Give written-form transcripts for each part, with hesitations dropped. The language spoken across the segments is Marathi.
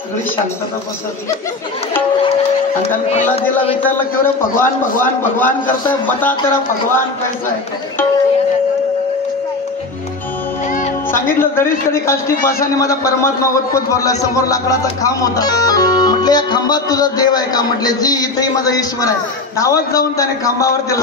सगळी शांतता पसरली आणि त्याने प्रल्हादजीला विचारलं की रे भगवान भगवान भगवान करतोय, बता तेरा भगवान कैसा है. सांगितलं तरीच तरी काष्टी पाशाने माझा परमात्मा उत्पुत भरला. समोर लाकडाचा खांब होता. म्हटले या खांबात तुझा देव आहे का? म्हटले जी, इथेही माझा ईश्वर आहे. धावत जाऊन त्याने खांबावरती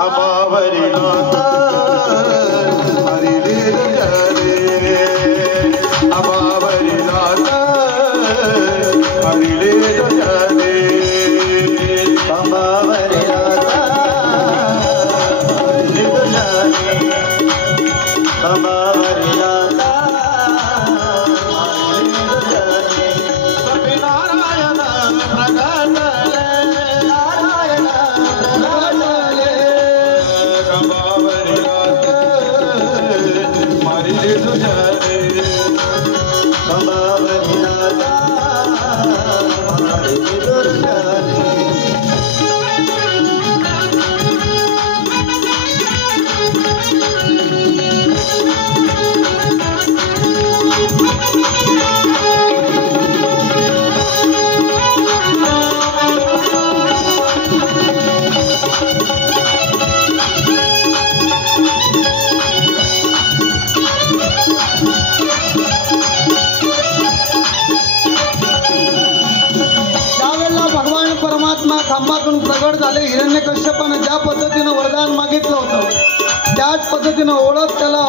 खांबातून प्रगट झाले. हिरण्यकश्यपाने ज्या पद्धतीनं वरदान मागितलं होतं त्याच पद्धतीनं ओळख त्याला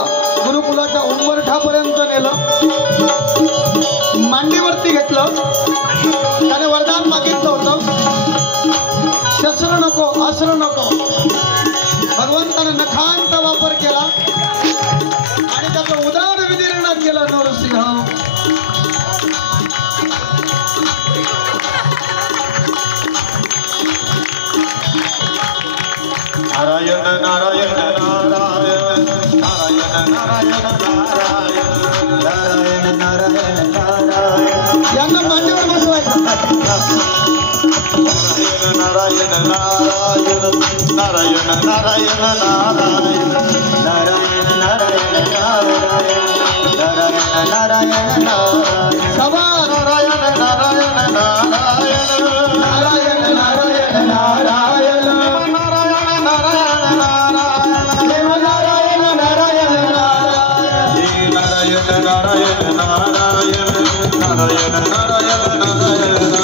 गुरुकुलाच्या उंबरठ्यापर्यंत नेलं, मांडीवरती घेतलं. त्याने वरदान मागितलं होतं, शस्त्र नको, अस्त्र नको. भगवंताने नखांचा वापर केला आणि त्याचं उदार विदीर्ण केलं. नरसिंह नारायण नारायण नारायण नारायण नारायण नारायण नारायण नारायण यांना मांडीवर बसवायचं. नारायण नारायण नारायण नारायण नारायण नारायण नारायण नारायण नारायण नारायण सभा नारायण नारायण नारायण नारायण नारायण नारायण नारायण नारायण नारायण नारायण नारायण